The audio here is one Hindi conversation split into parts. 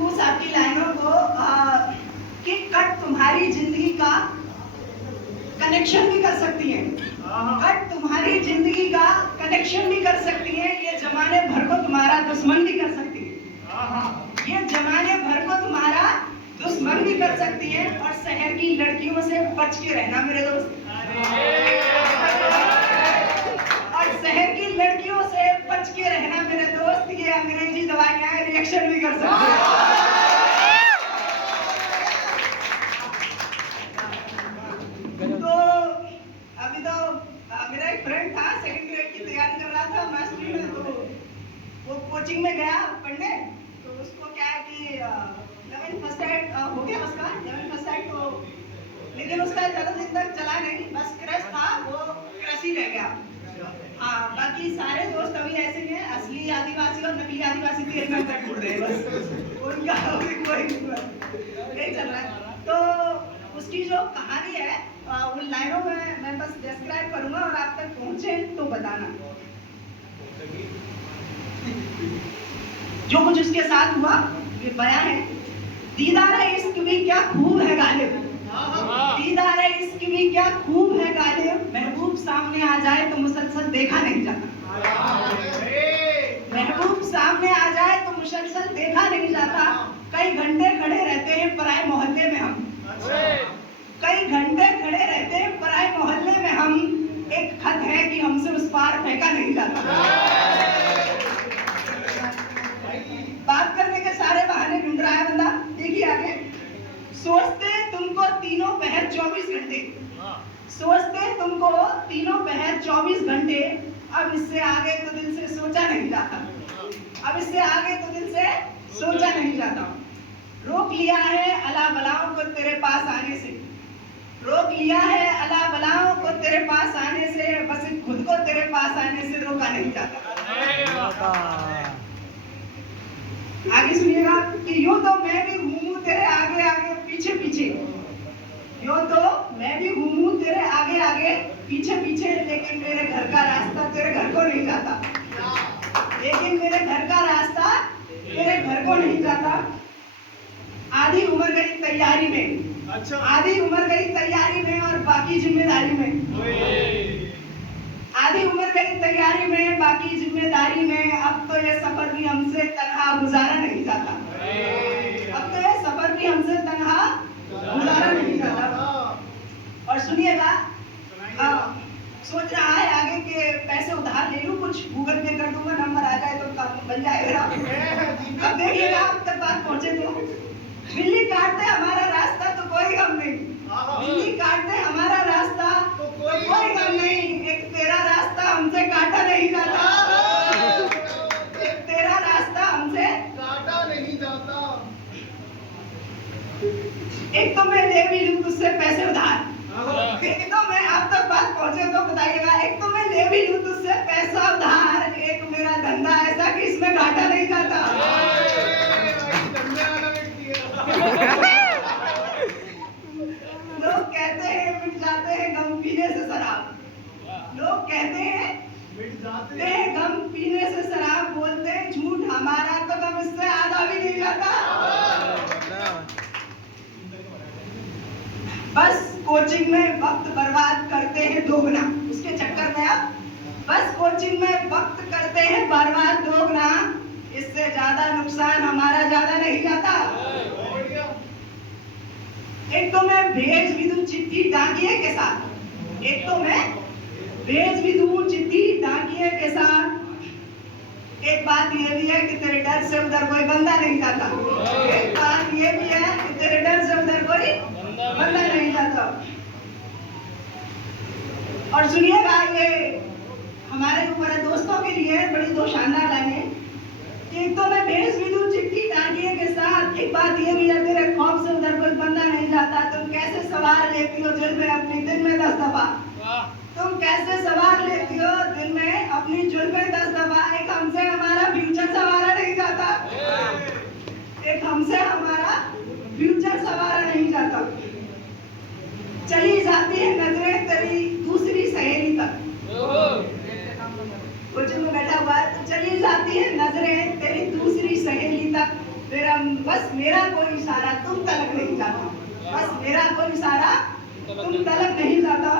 उस आपकी लाइनों को कि कट तुम्हारी जिंदगी का कनेक्शन भी कर सकती है, कट तुम्हारी जिंदगी का कनेक्शन भी कर सकती है, ये जमाने भर को तुम्हारा दुश्मन भी कर सकती है, ये जमाने भर को तुम्हारा दुश्मन भी कर सकती है। और शहर की लड़कियों से बच के रहना मेरे दोस्त, और शहर की लड़कियों से बच के रहना मेरे दोस्त, ये अंग्रेजी दवाइयां रिएक्शन भी कर सकती है। तो अभी तो मेरा एक फ्रेंड था, सेकंड ग्रेड की तैयारी कर रहा था मास्टरी में, तो वो कोचिंग में गया पढ़ने, तो उसको क्या है कि 11 फर्स्ट एड हो गया उसका 11 फर्स्ट एड, तो लेकिन उसका ज़्यादा दिन तक चला नहीं, बस क्रश था, वो क्रश ही रह गया। हाँ, बाकी सारे दोस्त अभी ऐसे ही हैं, असली आदिवासी और नकली आदिवासी तेल में अंतर ढूंढ रहे हैं बस, उनका कोई नहीं चल रहा है। तो उसकी जो कहानी है उन लाइनों में मैं बस डिस्क्राइब करूंगा और आप तक पहुंचे तो बताना जो कुछ उसके साथ हुआ। ये बयां है, दीदार इश्क भी क्या खूब है गालिब, दीदार इश्क भी क्या खूब है गालिब, महबूब सामने आ जाए तो मुसलसल देखा नहीं जाता, महबूब सामने आ जाए तो मुसलसल देखा नहीं जाता। कई घंटे खड़े रहते हैं पराए मोहल्ले में हम, कई घंटे खड़े रहते हैं पराए मोहल्ले में हम, एक खत है कि हमसे उस पार फेंका नहीं जाता। बात करने के सारे बहाने ढूंढ रहा है बंदा। देखिए आगे, सोचते तुमको तीनों पहर 24 घंटे, सोचते तुमको तीनों पहर 24 घंटे, अब इससे आगे तो दिल से सोचा नहीं जाता, अब इससे आगे तो दिल से सोचा नहीं जाता। रोक लिया है अला बलाओं को तेरे पास आने से, रोक लिया है अला बलाओं को तेरे पास आने से, बस खुद को तेरे पास आने से रोका नहीं जाता। आगे सुनिएगा कि यूं तो मैं भी घूमूं तेरे आगे आगे पीछे पीछे, यूं तो मैं भी घूमूं तेरे आगे आगे पीछे पीछे, लेकिन मेरे घर का रास्ता तेरे घर को नहीं जाता, लेकिन मेरे घर का रास्ता तेरे घर को नहीं जाता। आधी उम्र गई तैयारी में, अच्छा, आधी उम्र गई तैयारी में और बाकी जिम्मेदारी में, आधी उम्र गई तैयारी में बाकी जिम्मेदारी में, अब तो ये सफर भी हमसे तन्हा गुजारा नहीं जाता, अब तो ये सफर भी हमसे तन्हा गुजारा नहीं जाता। और सुनिएगा, सोच रहा है आगे के पैसे उधार ले लूं, कुछ गूगल पे कर दूंगा, नंबर आ जाए तो काम बन जाएगा। अब देखिएगा अब तक बात पहुंचे तो, बिल्ली काटते हमारा रास्ता तो कोई गम नहीं, बिल्ली काटते हमारा रास्ता तो कोई गम नहीं, एक तेरा रास्ता हमसे काटा नहीं जाता, एक तेरा रास्ता हमसे काटा नहीं जाता। एक तो मैं ले भी लूं तुझसे पैसे उधार, एक तो मैं आप तक बात पहुंचे तो बताइएगा, एक तो मैं ले भी लूं तुझसे पैसा उधार, एक मेरा धंधा ऐसा कि इसमें घाटा नहीं जाता। लोग कहते हैं मिट जाते हैं गम पीने से शराब, लोग कहते हैं मिट जाते हैं गम पीने से शराब, बोलते हैं झूठ, हमारा तो गम इससे आधा भी नहीं जाता। बस कोचिंग में वक्त बर्बाद करते हैं दोगुना, उसके चक्कर में अब बस कोचिंग में वक्त करते हैं बर्बाद दोगुना, इससे ज्यादा नुकसान हमारा ज्यादा नहीं जाता। एक तो मैं भेज भी दूं चिट्ठी डाकिए के साथ, एक तो मैं भेज भी दूं चिट्ठी डाकिए के साथ, एक बात ये भी है कि तेरे डर से उधर कोई बंदा नहीं जाता, एक बात ये भी है कि तेरे डर से उधर कोई बंदा नहीं जाता। और सुनिएगा, ये हमारे ऊपर दोस्तों के लिए बड़ी दो शानदार लाइनें, एक तो मैं भेज भी दूं चिट्ठी डाकिए के साथ, एक बात ये भी है तेरे खौफ से उधर कोई बंदा नहीं जाता, तुम कैसे सवार लेती हो दिल में अपनी दिन में 10 दफा, तुम कैसे सवार लेती हो दिल में अपनी जुल्म में 10 दफा, एक हमसे हमारा फ्यूचर सवारा नहीं जाता, एक हमसे हमारा फ्यूचर सवारा नहीं जाता। चली जाती है नजरें तेरी दूसरी सहेली तक, कोचिंग में बैठा हुआ है तो चली जाती है नजरें तेरी दूसरी सहेली तक, तेरा बस मेरा कोई इशारा तुम तलक नहीं जाता, बस मेरा कोई इशारा तुम तलक नहीं जाता।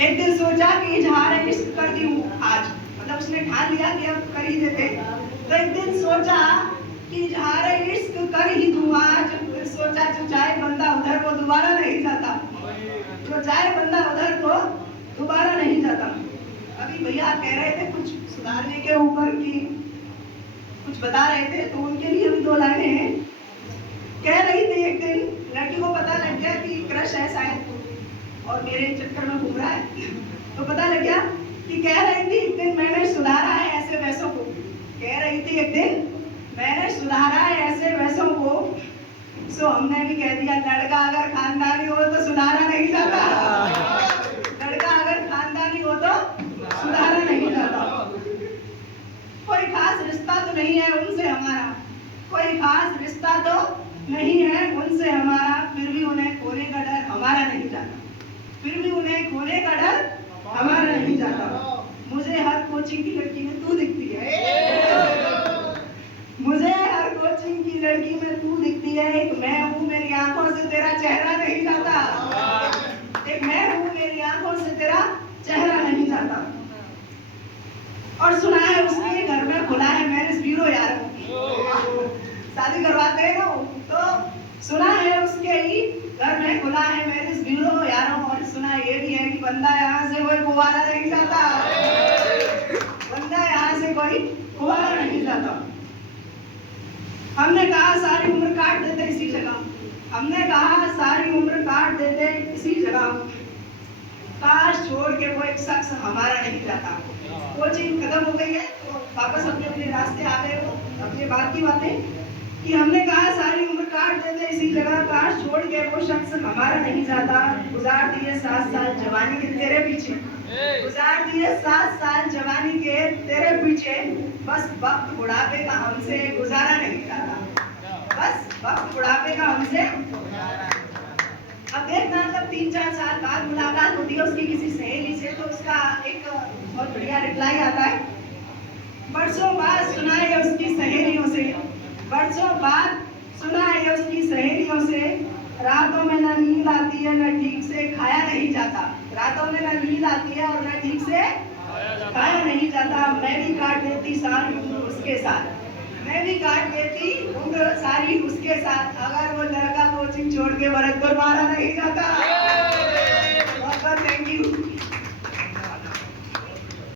एक दिन सोचा कि इजहार इश्क कर दूं आज, मतलब उसने ठान लिया कि अब कर ही देते। तो एक दिन सोचा कि इजहार इश्क कर ही दूं आज, फिर सोचा जो जाए बंदा उधर वो दोबारा नहीं जाता, जो जाए बंदा उधर तो दोबारा नहीं जाता। अभी भैया कह रहे थे कुछ सुधारने के ऊपर की कुछ बता रहे थे, तो उनके लिए भी 2 लाइनें हैं। कह रही थी एक दिन लड़की को पता लग गया कि क्रश है शायद और मेरे चक्कर में घूम रहा है, तो पता लग गया कि कह रही थी एक दिन मैंने सुधारा है ऐसे वैसों को, कह रही थी एक दिन मैंने सुधारा है ऐसे वैसों को। सो हमने भी कह दिया लड़का अगर खानदानी हो तो सुधारा नहीं जाता, लड़का अगर खानदानी हो तो सुधारा नहीं जाता। कोई खास रिश्ता तो नहीं है उनसे हमारा, कोई खास रिश्ता तो नहीं है उनसे हमारा, फिर भी उन्हें खोने का डर हमारा नहीं जाता, फिर भी उन्हें खोने का डर हमारा नहीं जाता। मुझे हर कोचिंग की लड़की में तू दिखती है, मुझे हर कोचिंग की लड़की में तू दिखती है, एक मैं हूँ मेरी आंखों से तेरा चेहरा नहीं जाता, एक मैं हूँ मेरी आंखों से तेरा चेहरा नहीं जाता। और सुना है उसके घर में खुला है मैरिज ब्यूरो यार, शादी करवाते हैं ना, तो सुना है उसके ही घर में खुला है मैरिज ब्यूरो यारों। और सुना ये भी है कि बंदा यहाँ से कोई कुंवारा नहीं जाता, बंदा यहाँ से कोई कुंवारा नहीं जाता। हमने कहा सारी उम्र काट देते इसी जगह, हमने कहा सारी उम्र काट देते इसी जगह, काश छोड़ के वो एक शख्स हमारा नहीं जाता। कोचिंग खत्म हो गई है तो वापस अपने अपने रास्ते आ गए हो, अपने बात की बातें कि हमने कहा सारी उम्र काट देते इसी जगह, काश छोड़ के वो शख्स हमारा नहीं जाता। गुजार दिए 7 साल जवानी के तेरे पीछे, गुजार दिए 7 साल जवानी के तेरे पीछे, बस वक्त बुढ़ापे का हमसे गुजारा नहीं जाता, बस वक्त बुढ़ापे का हमसे। अब देखना जब 3-4 साल बाद मुलाकात होती है उसकी किसी सहेली से, तो उसका एक बहुत बढ़िया रिप्लाई आता है, बरसों बाद सुना है उसकी सहेलियों से, बरसों बाद सुना है उसकी सहेलियों से, रातों में ना नींद आती है न ठीक से खाया नहीं जाता, रातों में ना नींद आती है और न ठीक से खाया नहीं जाता। मैं भी काट देती सारी उम्र उसके साथ, मैं भी काट देती उम्र सारी उसके साथ, अगर वो लड़का कोचिंग छोड़ के भरतपुर मारा नहीं जाता।